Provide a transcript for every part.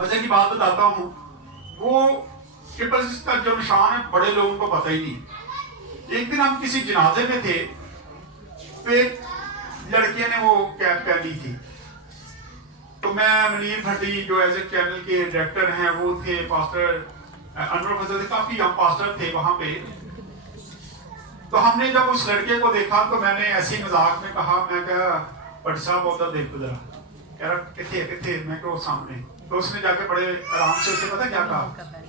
मजे की बात बताता हूँ, वो ट्रिपल सिक्स का जो निशान है बड़े लोगों को पता ही नहीं। एक दिन हम किसी जनाजे में थे तो एक लड़के ने वो कैप पहनी थी, तो मैं मनीर भट्टी जो एज ए चैनल के डायरेक्टर हैं वो थे, पास्टर अनवर फजल थे, काफी हम पास्टर थे वहां पे। तो हमने जब उस लड़के को देखा तो मैंने ऐसी मजाक में कहा, मैं कहा भट्टी साहब उधर देखो जरा, कह रहा किथे किथे, मैं कहा सामने। तो उसने जाके बड़े आराम से उसे पता क्या कहा,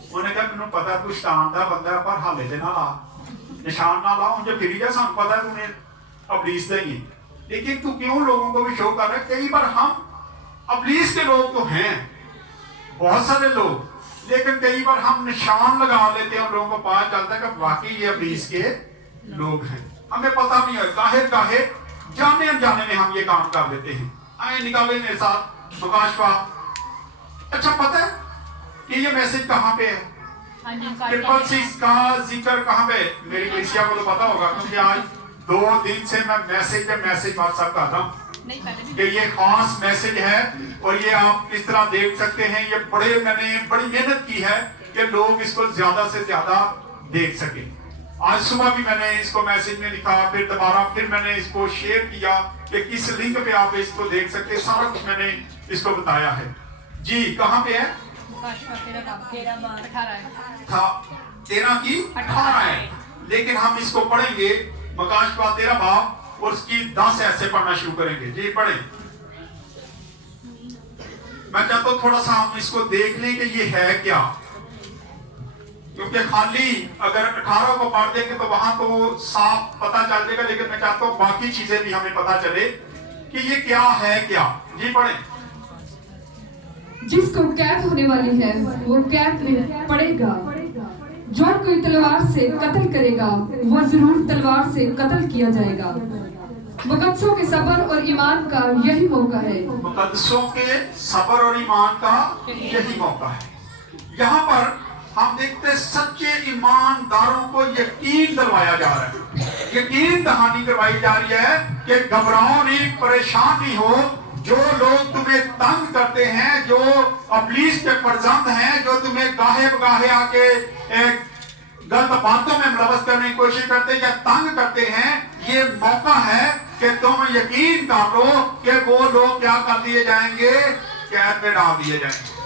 उन्होंने कहा मैंने पता तू शैतान दा बंदा पर हाले दे ना ला, निशान ना ला, उनके फिर जा सानू पता है तूने अबलीस देंगे, लेकिन तू क्यों लोगों को भी शो कर रहा है। कई बार हम अबलीस के लोग तो हैं बहुत सारे लोग, लेकिन कई बार हम निशान लगा लेते हैं, उन लोगों को पता चलता है कि वाकई ये अबलीस के लोग हैं, हमें पता नहीं है, काहे काहे जाने अनजाने में हम ये काम कर देते हैं। आए निकाले मेरे साथ मुकाशवा। अच्छा पता है कि ये मैसेज कहाँ पे है, ट्रिपल सिक्स का जिक्र कहाँ पे? मेरी कलिसिया को तो पता होगा, क्योंकि आज 2 दिन से मैं मैसेज पे मैसेज व्हाट्सएप कर रहा हूँ कि ये खास मैसेज है, और ये आप इस तरह देख सकते हैं। ये मैंने बड़ी मेहनत की है कि लोग इसको ज्यादा से ज्यादा देख सके। आज सुबह भी मैंने इसको मैसेज में लिखा, फिर दोबारा फिर मैंने इसको शेयर किया कि किस लिंक पे आप इसको देख सकते हैं, सारा कुछ मैंने इसको बताया है। जी कहाँ पे है? 13 की 18 है, लेकिन हम इसको पढ़ेंगे मकाशवा 13 बाब और उसकी 10 ऐसे पढ़ना शुरू करेंगे। जी पढ़े। मैं चाहता हूँ थोड़ा सा हम इसको देख लें कि ये है क्या, क्योंकि खाली अगर 18 को पढ़ देंगे तो वहां तो साफ पता चल जाएगा, लेकिन मैं चाहता हूँ बाकी चीजें भी हमें पता चले कि ये क्या है क्या। जी पढ़े। जिसको कैद होने वाली है वो कैद में पड़ेगा, जो कोई तलवार से कत्ल करेगा वो जरूर तलवार से कत्ल किया जाएगा। मुकद्दसों के सब्र और ईमान का यही मौका है। मुकद्दसों के सब्र और ईमान का यही मौका है। यहाँ पर हम देखते सच्चे ईमानदारों को यकीन दिलवाया जा रहा है, यकीन दहानी करवाई जा रही है कि घबराओ नहीं, परेशान नहीं हो। जो लोग तुम्हें तंग करते हैं, जो अबलीस के फर्जंद हैं, जो तुम्हें गाहे बगाहे आके गलत बातों में मुलव्वस करने की कोशिश करते हैं या तंग करते हैं, ये मौका है कि तुम यकीन कर लो कि वो लोग क्या कर दिए जाएंगे, कैद में डाल दिए जाएंगे,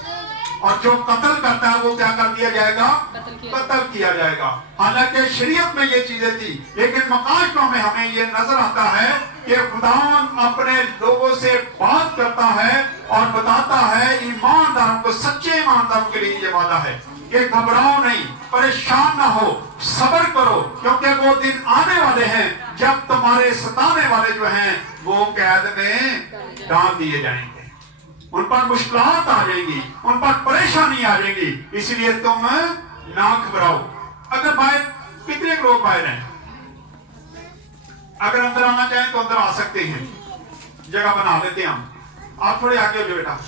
और जो कत्ल करता है वो क्या कर दिया जाएगा, कत्ल किया जाएगा। हालांकि शरीयत में ये चीजें थी, लेकिन मकाशवा में हमें ये नजर आता है कि खुदावंद अपने लोगों से बात करता है और बताता है ईमानदारों को, सच्चे ईमानदारों के लिए ये वादा है कि घबराओ नहीं, परेशान ना हो, सब्र करो, क्योंकि वो दिन आने वाले हैं जब तुम्हारे सताने वाले जो हैं वो कैद में डाल दिए जाएंगे, उन पर मुश्किलात आ जाएंगी, उन पर परेशानी आ जाएगी। इसलिए तुम ना घबराओ। अगर बाहर कितने लोग बाहर हैं, अगर अंदर आना चाहें तो अंदर आ सकते हैं, जगह बना लेते हैं हम। आप थोड़े आगे हो जाए बेटा,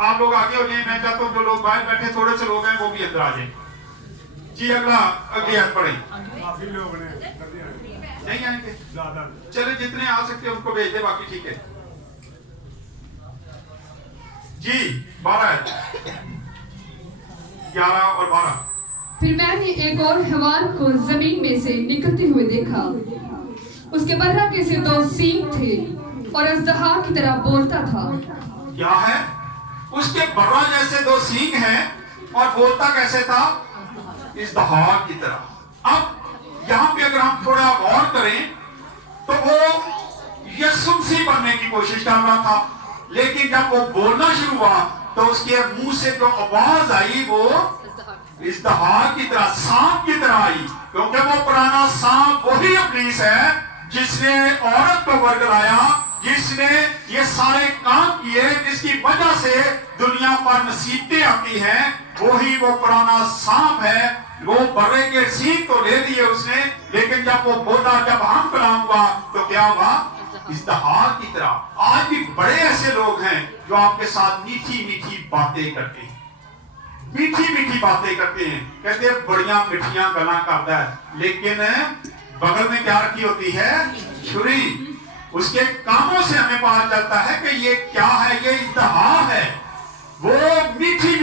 आप लोग आगे हो जाए। मैं चाहता हूँ जो लोग बाहर बैठे थोड़े से लोग हैं वो भी अंदर आ जाए। जी अगला अगली हाथ पढ़े। नहीं आएंगे, चले जितने आ सकते हैं उनको भेज दे, बाकी ठीक है। जी 12 11 और 12। फिर मैंने एक और हैवान को जमीन में से निकलते हुए देखा, उसके बर्रा के से 2 सींग थे और अजदहा की तरह बोलता था। क्या है? उसके बर्रा जैसे 2 सींग हैं और बोलता कैसे था? इज़दहा की तरह। अब यहाँ पे अगर हम थोड़ा गौर करें तो वो यीशु मसीह बनने की कोशिश कर रहा था, लेकिन जब वो बोलना शुरू हुआ तो उसके मुंह से जो आवाज आई वो इज़दहा की तरह, सांप की तरह आई, क्योंकि वो पुराना सांप वही इब्लीस है जिसने औरत को वर्गलाया, जिसने ये सारे काम किए, जिसकी वजह से दुनिया पर मुसीबतें आती हैं, वही वो पुराना सांप है। वो बर्रे के सींग तो ले लिए उसने, लेकिन जब वो बोला, जब हम कलाम हुआ तो क्या हुआ? इज़दहा की तरह। आज भी बड़े ऐसे लोग हैं जो आपके साथ मीठी मीठी बातें करते हैं, मीठी मीठी बातें करते हैं, कहते हैं बड़ियां मिठियां गला करता है, लेकिन बगल में क्या रखी होती है? छुरी। उसके कामों से हमें पता चलता है कि ये क्या है, ये इज़दहा है। वो मीठी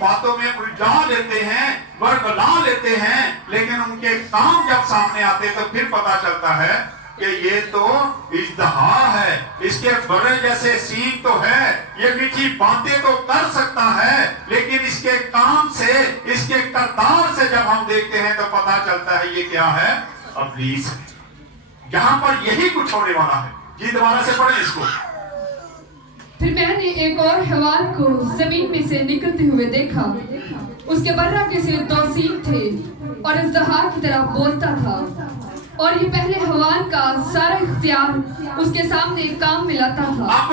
बातों में उलझा लेते हैं, वर्गला लेते हैं, लेकिन उनके काम जब सामने आते तो फिर पता चलता है कि ये तो इज्तिहा है, इसके बड़े जैसे सीन तो है, ये मीठी बातें तो कर सकता है, लेकिन इसके काम से, इसके किरदार से जब हम देखते हैं तो पता चलता है ये क्या है, इब्लीस है। यहाँ पर यही कुछ होने वाला है। जी दोबारा से पढ़ें इसको। फिर मैंने एक और हैवान को जमीन में से निकलते हुए देखा, उसके बर्रा के सिर 2 सींग थे और इज़्दिहा की तरह बोलता था, और ये पहले हैवान का सारा इख्तियार उसके सामने काम में लाता था। अब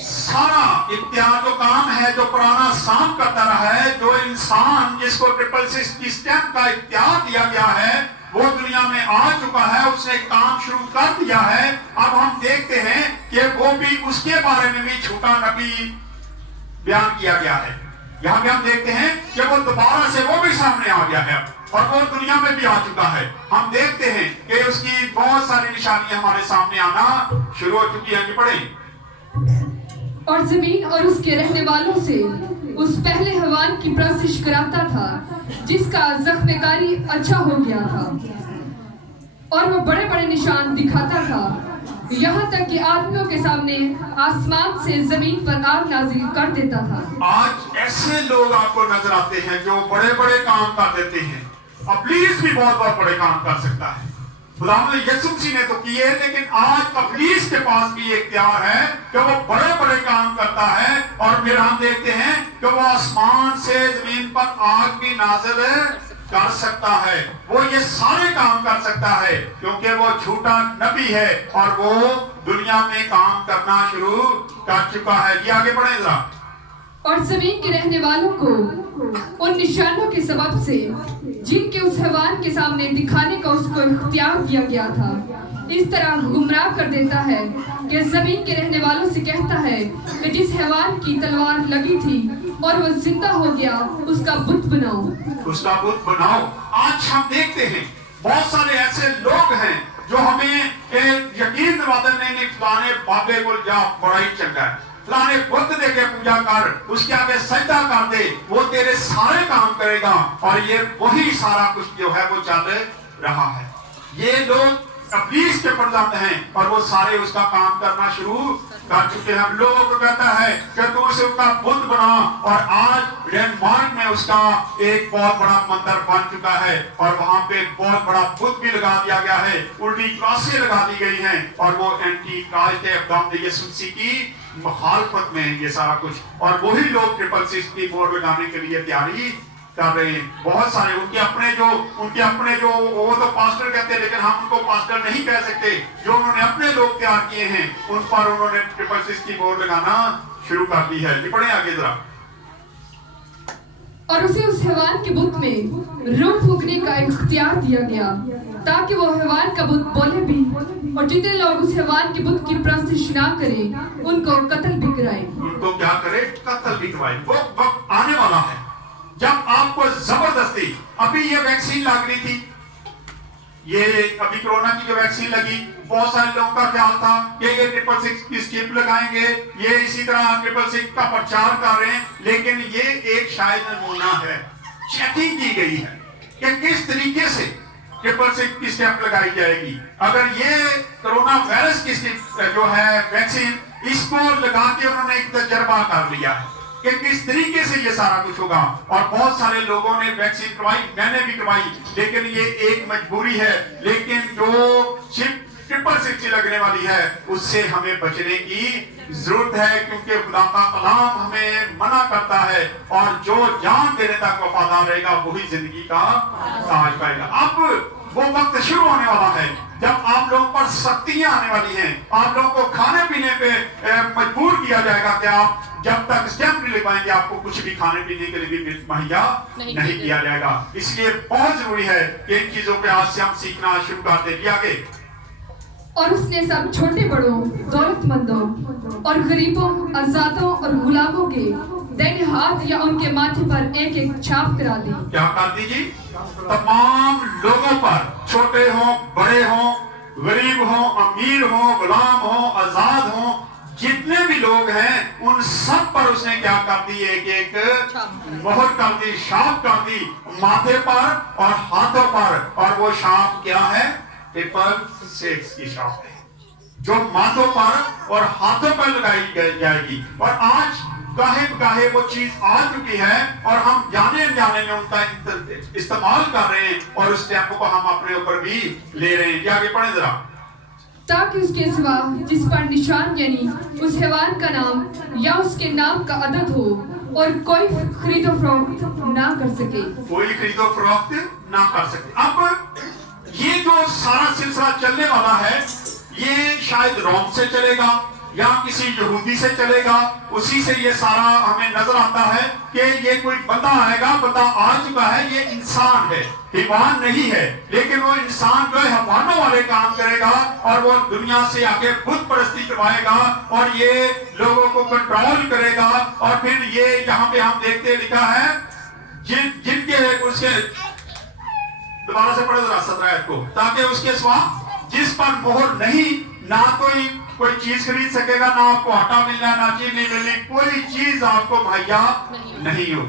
सारा इख्तियार जो काम है जो पुराना सांप करता रहा है, जो इंसान जिसको 666 की स्टैम्प का इख्तियार दिया गया है वो दुनिया में आ चुका है, उसने काम शुरू कर दिया है। अब हम देखते हैं कि वो भी उसके बारे में भी झूठा नबी बयान किया गया है। यहाँ पे हम देखते हैं कि वो दोबारा से वो भी सामने आ गया है और वो दुनिया में भी आ चुका है। हम देखते हैं कि उसकी बहुत सारी निशानियां हमारे सामने आना शुरू हो चुकी है। पढ़ें। और जमीन और उसके रहने वालों से उस पहले हैवान की परस्तिश कराता था जिसका जख्मकारी अच्छा हो गया था, और वो बड़े बड़े निशान दिखाता था, यहाँ तक कि आदमियों के सामने आसमान से जमीन पर आग नाजिल कर देता था। आज ऐसे लोग आपको नजर आते हैं जो बड़े बड़े काम कर देते हैं। इब्लीस भी बहुत बहुत बड़े काम कर सकता है। खुदावंद यीशु मसीह ने तो किए, लेकिन आज इब्लीस के पास भी एक इख्तियार है कि वो बड़े बड़े काम करता है। और फिर हम देखते हैं कि वो आसमान से जमीन पर आग भी नाजिल कर सकता है। वो ये सारे काम कर सकता है क्योंकि वो झूठा नबी है और वो दुनिया में काम करना शुरू कर चुका है। ये आगे बढ़े जरा। और जमीन के रहने वालों को उन निशानों के सबब से जिनके उस हैवान के सामने दिखाने का उसको इख्तियार दिया गया था, इस तरह गुमराह कर देता है कि जमीन के रहने वालों से कहता है कि जिस हैवान की तलवार लगी थी और वो जिंदा हो गया, उसका बुत बनाओ, उसका बुत बनाओ। आज हम देखते हैं बहुत सारे ऐसे लोग हैं जो हमें यकीन दिलाते नहीं, फलाने बाबे को जा, बड़ा ही चंगा है, फलाने बुत दे के पूजा कर, उसके आगे सजदा कर दे, वो तेरे सारे काम करेगा। और ये वही सारा कुछ जो है वो चल रहा है। ये लोग इब्लीस के प्रजात हैं और वो सारे उसका काम करना शुरू कर चुके हैं। लोगों को कहता है कि तू उसे उसका बुत बना, और आज डेनमार्क में उसका एक बहुत बड़ा मंदिर बन चुका है और वहां पे बहुत बड़ा बुत भी लगा दिया गया है, उल्टी क्रॉसें लगा दी गई हैं और वो एंटी क्राइस्ट है, खुदावंद यीशु मसीह की मुखालफत में है ये सारा कुछ। और वही लोग 666 की मोहर लगाने के लिए तैयारी कर रहे हैं। बहुत सारे उनके अपने जो वो तो पास्टर कहते हैं, लेकिन हम उनको पास्टर नहीं कह सकते। जो उन्होंने अपने लोग तैयार किए हैं उन पर उन्होंने 666 की मोहर लगाना शुरू कर दी है। पढ़ें आगे जरा। और उसे उस हैवान के बुत में रूह फूंकने का इख्तियार दिया गया ताकि वो हैवान का बुत बोले भी, और जितने लोग उस हैवान के बुत की परस्तिश ना करें उनको कत्ल भी कराए। उनको क्या करे? कत्ल भी करवाए। वो वक्त आने वाला है जब आपको जबरदस्ती, अभी ये वैक्सीन लग रही थी, ये अभी कोरोना की जो वैक्सीन लगी, बहुत सारे लोगों का ख्याल था कि ये 666 की स्कीम लगाएंगे, ये इसी तरह 666 का प्रचार कर रहे हैं, लेकिन ये एक शायद नमूना है। चेकिंग की गई है कि किस तरीके से 666 की स्टेप लगाई जाएगी। अगर ये कोरोना वायरस की जो है वैक्सीन, इसको लगा के उन्होंने एक तजर्बा कर लिया है कि किस तरीके से ये सारा कुछ होगा। और बहुत सारे लोगों ने वैक्सीन करवाई, मैंने भी करवाई, लेकिन ये एक मजबूरी है। लेकिन जो 666 लगने वाली है उससे हमें बचने की जरूरत है, क्योंकि खुदा का कलाम हमें मना करता है और जो जान देने तक वफादार रहेगा वही जिंदगी का ताज पाएगा। अब वो वक्त शुरू होने वाला है जब आप लोगों पर सख्तियां आने वाली हैं, आप लोगों को खाने पीने पे मजबूर किया जाएगा कि आप जब तक स्टैंप नहीं ले पाएंगे आपको कुछ भी खाने पीने के लिए भी मुहैया नहीं किया जाएगा। इसलिए बहुत जरूरी है कि इन चीजों पे आज से हम सीखना शुरू कर दें। आगे। और उसने सब छोटे बड़ों, दौलतमंदों और गरीबों, आजादों और गुलामों के दाहिने हाथ या उनके माथे पर एक एक छाप करा दी। क्या कर दी जी? तमाम लोगों पर, छोटे हो, बड़े हो, गरीब हो, अमीर हो, गुलाम हो, आजाद हो, जितने भी लोग हैं उन सब पर उसने क्या कर दी, एक एक मोहर कर दी, शाप कर दी, माथे पर और हाथों पर। और वो शाप क्या है? 666 की शाप है जो माथों पर और हाथों पर लगाई जाएगी। और आज गाहे वो चीज आ चुकी है और हम जाने अनजाने में उनका इस्तेमाल कर रहे हैं और उस स्टेप को हम अपने ऊपर भी ले रहे हैं। आगे पढ़े जरा। ताकि उसके सिवा जिस पर निशान यानी उस हैवान का नाम या उसके नाम का अदद हो और कोई खरीदो फरोख्त ना कर सके, कोई खरीदो फरोख्त ना कर सके। अब ये जो सारा सिलसिला चलने वाला है ये शायद रोम से चलेगा या किसी यहूदी से चलेगा। उसी से ये सारा हमें नजर आता है कि ये कोई बंदा आएगा, बंदा आ चुका है, ये इंसान है, हैवान नहीं है। लेकिन वो इंसान जो है हैवानों वाले काम करेगा और वो दुनिया से आके बुत परस्ती करवाएगा और ये लोगों को कंट्रोल करेगा। और फिर ये यहाँ पे हम देखते लिखा है जिनके उसके दोबारा से पढ़े जरा 17 को, ताकि उसके सिवा जिस पर मोहर नहीं, ना कोई चीज खरीद सकेगा, ना आपको आटा मिलना, ना चीनी मिलनी, कोई चीज आपको मुहैया नहीं हो।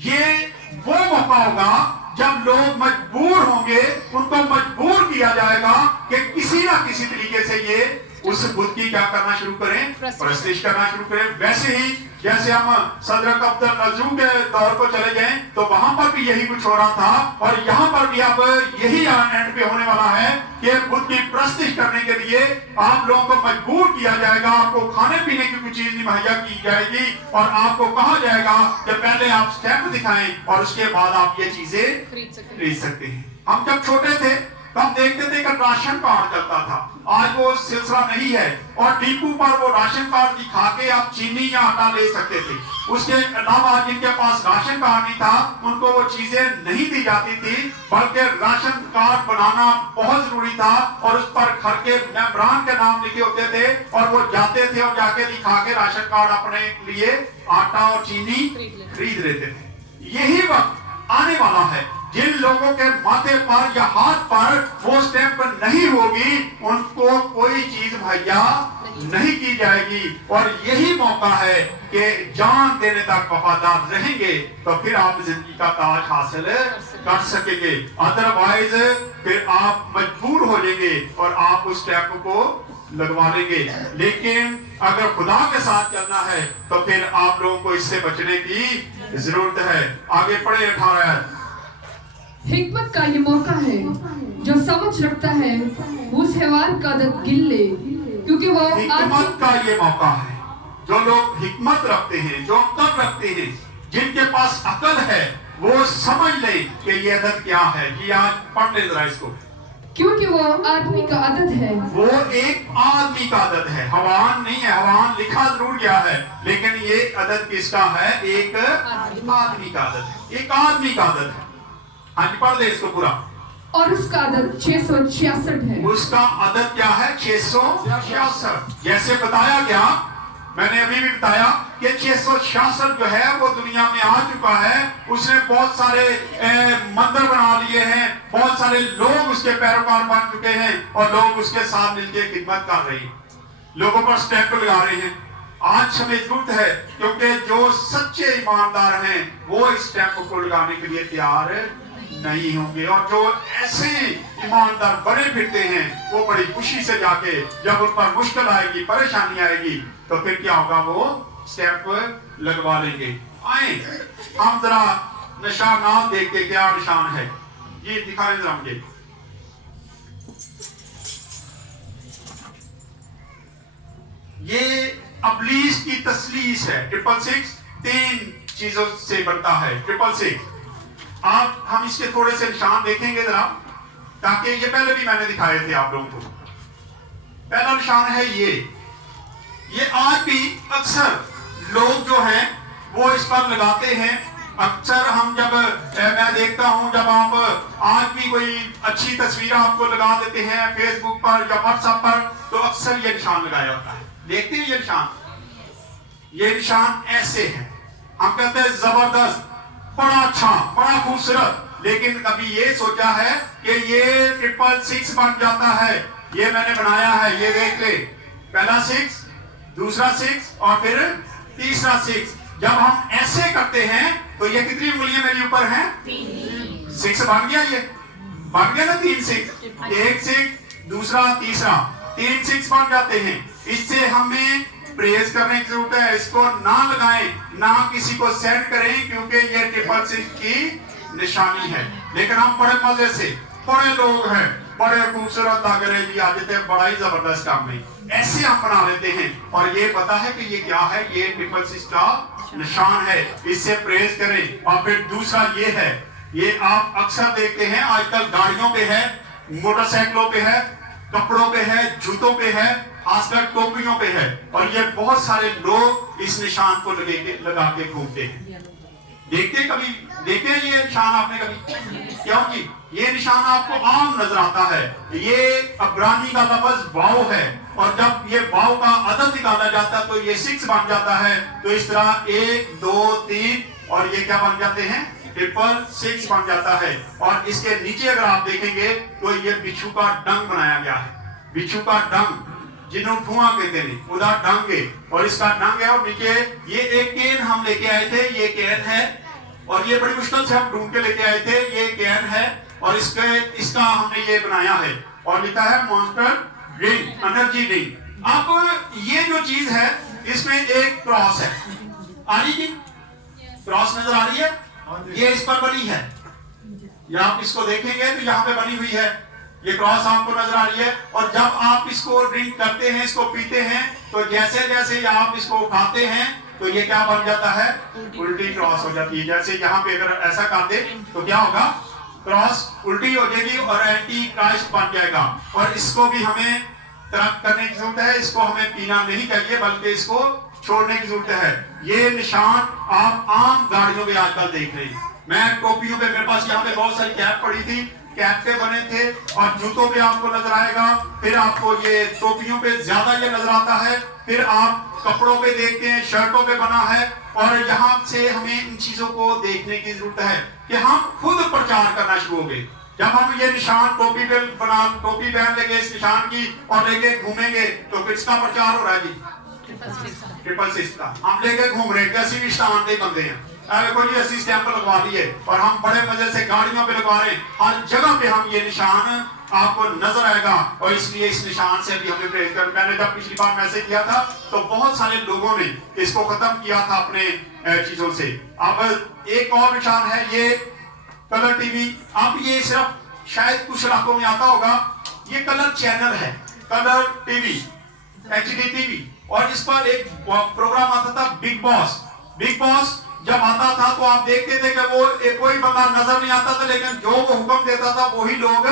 ये वो मौका होगा जब लोग मजबूर होंगे, उनको मजबूर किया जाएगा कि किसी ना किसी तरीके से ये उस बुत की क्या करना शुरू करें, प्रस्तिश करना शुरू करें। वैसे ही जैसे हम सदरक अब्दुल नजू के दौर को चले गए तो वहां पर भी यही कुछ हो रहा था और यहाँ पर भी अब यही एंड पे होने वाला है कि बुत की प्रस्तिश करने के लिए आप लोगों को मजबूर किया जाएगा। आपको खाने पीने की कोई चीज नहीं मुहैया की जाएगी और आपको कहा जाएगा कि पहले आप स्टैम्प दिखाएं और उसके बाद आप ये चीजें खरीद सकते हैं। हम जब छोटे थे तो हम देखते थे कि राशन कार्ड चलता था, आज वो सिलसिला नहीं है और डिपो पर वो राशन कार्ड दिखा के आप चीनी या आटा ले सकते थे। उसके अलावा जिनके पास राशन कार्ड नहीं था उनको वो चीजें नहीं दी जाती थी, बल्कि राशन कार्ड बनाना बहुत जरूरी था और उस पर घर के मेंबरान के नाम लिखे होते थे और वो जाते थे और जाके दिखा के राशन कार्ड अपने लिए आटा और चीनी खरीद लेते थे। यही वक्त आने वाला है जिन लोगों के माथे पर या हाथ पर वो स्टैंप नहीं होगी उनको कोई चीज मुहैया नहीं की जाएगी। और यही मौका है कि जान देने तक वफादार रहेंगे तो फिर आप जिंदगी का ताज हासिल कर सकेंगे, अदरवाइज फिर आप मजबूर हो जाएंगे और आप उस स्टैंप को लगवा लेंगे। लेकिन अगर खुदा के साथ चलना है तो फिर आप लोगों को इससे बचने की जरूरत है। आगे पढ़े 18। हिकमत का ये मौका है, जो समझ रखता है वो उस हैवान का आदत गिन ले, क्योंकि वो हिकमत का ये मौका है। जो लोग हिकमत रखते हैं, जो अक्ल रखते हैं, जिनके पास अक्ल है वो समझ ले कि ये आदत क्या है। जी आज पढ़ ले जरा इसको। क्योंकि वो आदमी का आदत है, वो एक आदमी का आदत है, हवान नहीं है। हवान लिखा जरूर गया है लेकिन ये आदत किसका है? एक आदमी का आदत है, एक आदमी का आदत है। आज पढ़ ले इसको पूरा। और उसका आदत 666 है। उसका आदत क्या है? 666। जैसे बताया गया, मैंने अभी भी बताया कि 666 जो है वो दुनिया में आ चुका है। उसने बहुत सारे मंदिर बना लिए हैं, बहुत सारे लोग उसके पैरोकार बन चुके हैं और लोग उसके साथ मिलकर खिदमत कर रहे हैं, लोगों पर स्टैंप लगा रहे हैं। आज हमें जरूरत है क्योंकि जो सच्चे ईमानदार हैं वो इस स्टैंप को लगाने के लिए तैयार नहीं होंगे और जो ऐसे ईमानदार बने फिरते हैं वो बड़ी खुशी से जाके जब उन पर मुश्किल आएगी, परेशानी आएगी तो फिर क्या होगा? वो स्टैंप लगवा लेंगे। आए हम जरा निशान देख के क्या निशान है ये दिखाएं जरा मुझे। ये अबलीस की तस्लीस है। 666 3 चीजों से बनता है। 666 आप हम इसके थोड़े से निशान देखेंगे जरा, ताकि ये पहले भी मैंने दिखाए थे आप लोगों को। पहला निशान है ये आज भी अक्सर लोग जो हैं वो इस पर लगाते हैं। अक्सर हम जब मैं देखता हूं जब आप आज भी कोई अच्छी तस्वीर आपको लगा देते हैं फेसबुक पर या व्हाट्सएप पर तो अक्सर ये निशान लगाया होता है। देखते हैं ये निशान ऐसे है, हम कहते हैं जबरदस्त, बड़ा अच्छा, बड़ा खूबसूरत। लेकिन कभी ये सोचा है कि ये 666 बन जाता है? ये मैंने बनाया है, ये देख ले। पहला 6 दूसरा 6 और फिर तीसरा 6। जब हम ऐसे करते हैं तो ये कितनी उंगलियां मेरी ऊपर हैं? 6 बन गया, ये बन गया ना 3 6, एक 6 दूसरा तीसरा 3 6 बन जाते हैं। इससे हमें प्रेस करने की जरूरत है, इसको ना लगाएं ना किसी को सेंड करें, क्योंकि ये ट्रिपल 6 की निशानी है। लेकिन हम बड़े मजे से, बड़े लोग हैं, बड़े खूबसूरत धागे भी आ जाते हैं, बड़ा ही जबरदस्त काम में ऐसे हम बना लेते हैं। और ये पता है कि ये क्या है? ये ट्रिपल 6 का निशान है, इससे प्रेस करें। और फिर दूसरा ये है, ये आप अक्सर देखते हैं आजकल गाड़ियों पे है, मोटरसाइकिलों पे है, कपड़ों पे है, जूतों पे है, खासकर टोपियों पे है। और ये बहुत सारे लोग इस निशान को लगा के घूमते हैं। देखते कभी देखे ये निशान आपने कभी? क्यों जी? ये निशान आपको आम नजर आता है। ये अब्रानी का लफ्ज वाव है, और जब ये वाव का अदद निकाला जाता है तो ये 6 बन जाता है। तो इस तरह 1 2 3 और ये क्या बन जाते हैं? ट्रिपल 6 बन जाता है। और इसके नीचे अगर आप देखेंगे तो ये बिच्छू का डंग बनाया गया है। बिच्छू का डंग जिन्हों धुआं कहते हैं, उधर डंग है और इसका डंग है। और नीचे ये एक कैन हम लेके आए थे, ये कैन है और ये बड़ी मुश्किल से हम ढूंढ के लेके आए थे। ये कैन है और इसका हमने ये बनाया है और लिखा है मॉन्स्टर ड्रिंक, एनर्जी ड्रिंक। अब ये जो चीज है इसमें एक क्रॉस है, आ रही जी? क्रॉस नजर आ रही है? ये इस पर बनी है, या आप इसको देखेंगे तो यहाँ पे बनी हुई है, ये क्रॉस आपको नजर आ रही है। और जब आप इसको ड्रिंक करते हैं, इसको पीते हैं, तो जैसे जैसे आप इसको उठाते हैं तो ये क्या बन जाता है? उल्टी क्रॉस हो जाती है। जैसे यहाँ पे अगर ऐसा कर दे तो क्या होगा? क्रॉस उल्टी हो जाएगी और एंटी क्राइस्ट बन जाएगा। और इसको भी हमें तरक करने की जरूरत है, इसको हमें पीना नहीं चाहिए बल्कि इसको छोड़ने की जरूरत है। ये निशान आप आम गाड़ियों में आजकल देख रहे हैं। मैं टोपियों पे, मेरे पास यहाँ पे बहुत सारी कैप पड़ी थी, कैप पे बने थे, और जूतों पे आपको नजर आएगा, फिर आपको ये टोपियों पे ज्यादा ये नजर आता है, फिर आप कपड़ों पे देखते हैं, शर्टों पे बना है। और यहाँ से हमें इन चीजों को देखने की जरूरत है कि हम खुद प्रचार करना शुरू हो गए। जब हम ये निशान टोपी पहन लेंगे इस निशान की और लेके घूमेंगे तो किसका प्रचार हो रहा है जी? ट्रिपल 6 का। हम लेके घूम रहे हैं, कैसी भी स्थान के बंदे हैं। देखो जी, ऐसी स्टैंप लगवा दी है और हम बड़े मजे से गाड़ियों पे लगवा रहे हैं, हर जगह पे हम ये निशान आपको नजर आएगा। और इसलिए इस निशान से भी हमें प्रेरित कर, मैंने जब पिछली बार मैसेज किया था तो बहुत सारे लोगों ने इसको खत्म किया था अपने चीजों से। अब एक और निशान है, ये कलर टीवी। अब ये सिर्फ शायद कुछ इलाकों में आता होगा, ये कलर चैनल है, कलर टीवी, HD टीवी। और इस पर एक प्रोग्राम आता था बिग बॉस। बिग बॉस जब आता था तो आप देखते थे कि वो कोई बंदा नजर नहीं आता था, लेकिन जो वो हुक्म देता था वही लोग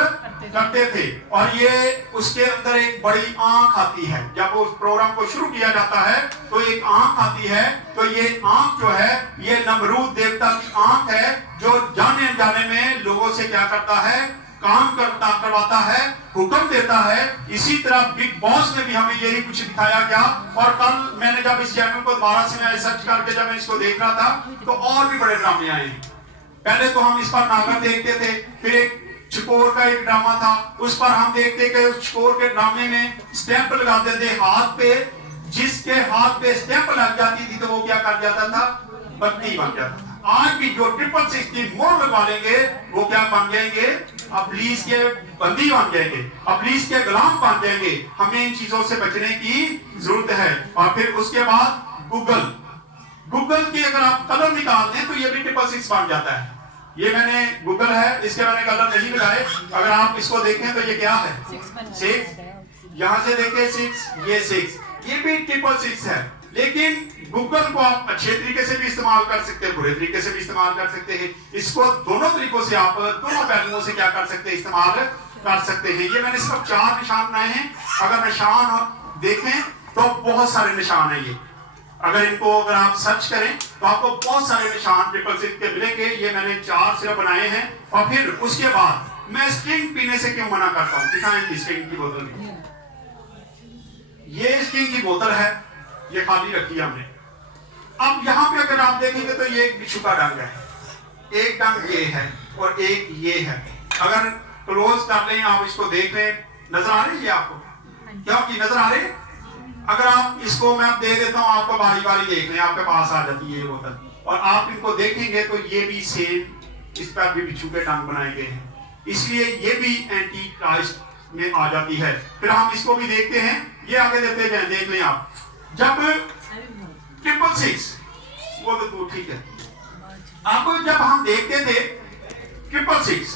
करते थे। और ये उसके अंदर एक बड़ी आंख आती है, जब उस प्रोग्राम को शुरू किया जाता है तो एक आंख आती है। तो ये आंख जो है ये नमरूद देवता की आंख है, जो जाने अनजाने में लोगों से क्या करता है? काम करवाता है, हुक्म देता है। इसी तरह बिग बॉस में भी हमें यही कुछ दिखाया गया। और कल मैंने जब इस चैनल को दोबारा से मैं सर्च करके जब मैं इसको देख रहा था तो और भी बड़े ड्रामे आए। पहले तो हम इस पर नागर देखते थे, फिर एक चकोर का एक ड्रामा था, उस पर हम देखते कि उस चकोर के ड्रामे में स्टैंप लगाते थे हाथ पे, जिसके हाथ पे स्टैंप लग जाती थी तो वो क्या कर जाता था? बत्ती बन जाता था। आज भी जो ट्रिपल 6 की मोहर लगवा लेंगे वो क्या बन जाएंगे? अब्लीस के बंदी बन जाएंगे, अब्लीस के गुलाम बन जाएंगे। हमें इन चीजों से बचने की जरूरत है। और फिर उसके बाद गूगल की अगर आप कलर निकाल दें तो ये भी ट्रिपल 6 बन जाता है। ये मैंने गूगल है, इसके मैंने कलर नहीं लगाए। अगर आप इसको देखें तो ये क्या है? 6। यहां से देखें 6, ये 6, ये भी ट्रिपल 6 है। लेकिन गूगल को आप अच्छे तरीके से भी इस्तेमाल कर सकते हैं, बुरे तरीके से भी इस्तेमाल कर सकते हैं। इसको दोनों तरीकों से आप दोनों पहलुओं से क्या कर सकते हैं? इस्तेमाल कर सकते हैं। ये मैंने सिर्फ 4 निशान बनाए हैं। अगर निशान देखें तो बहुत सारे निशान है। ये अगर आप सर्च करें तो आपको बहुत सारे निशान ट्रिपल 6 के मिलेंगे। ये मैंने 4 सिर्फ बनाए हैं। और फिर उसके बाद मैं स्ट्रिंग पीने से क्यों मना करता हूं? दिखाएं स्ट्रिंग की बोतल। ये स्ट्रिंग की बोतल है, ये खाली रखी है हमने। अब यहाँ पे अगर आप देखेंगे तो ये एक बिच्छू का डंग है, एक डंग ये है और एक ये है। अगर क्लोज कर लें, आप इसको देख लें, नजर आ रही है आपको? क्या की नजर आ रही? अगर आप इसको मैं अब दे देता हूँ आपको बारी बारी देखने, आपके पास आ जाती है ये बोतल, और आप इनको देखेंगे तो ये भी सेम, इस पर भी बिच्छू के टांग बनाए गए हैं, इसलिए ये भी एंटी क्राइस्ट में आ जाती है। फिर हम इसको भी देखते हैं, ये आगे देते हैं, देख लें आप। जब 666 वो तो ठीक है, आपको जब हम देखते थे 666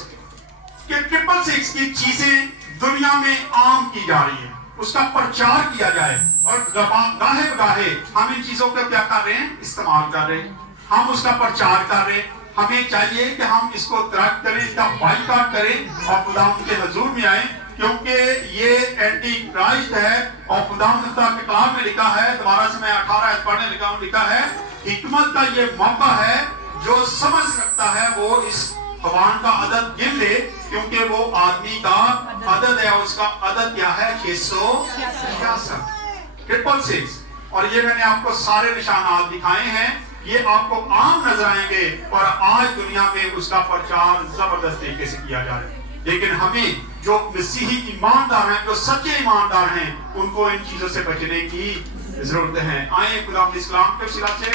कि 666 की चीजें दुनिया में आम की जा रही है, उसका प्रचार किया जाए, और गाहे बगाहे हम इन चीजों को क्या कर रहे हैं, इस्तेमाल कर रहे हैं, हम उसका प्रचार कर रहे हैं। हमें चाहिए कि हम इसको तरक करें, इसका बाइकआउट करें और खुदावंद के हुजूर में आए, क्योंकि ये एंटी क्राइस्ट है। और खुदावंद का कलाम में लिखा है, दोबारा से मैं 18 पढ़ने लिखा है, हिकमत का ये मौका है, जो समझ सकता है वो इस भगवान का अदद गिन ले, क्योंकि वो आदमी का अदद है, उसका अदद क्या है, 666, 666। और ये मैंने आपको सारे निशानात दिखाए हैं, ये आपको आम नजर आएंगे, और आज दुनिया में उसका प्रचार जबरदस्त तरीके से किया जा रहा है। लेकिन हमें जो मसीही ईमानदार हैं, जो सच्चे ईमानदार हैं, उनको इन चीजों से बचने की जरूरत है। आए खुदा इस्लाम के सिला से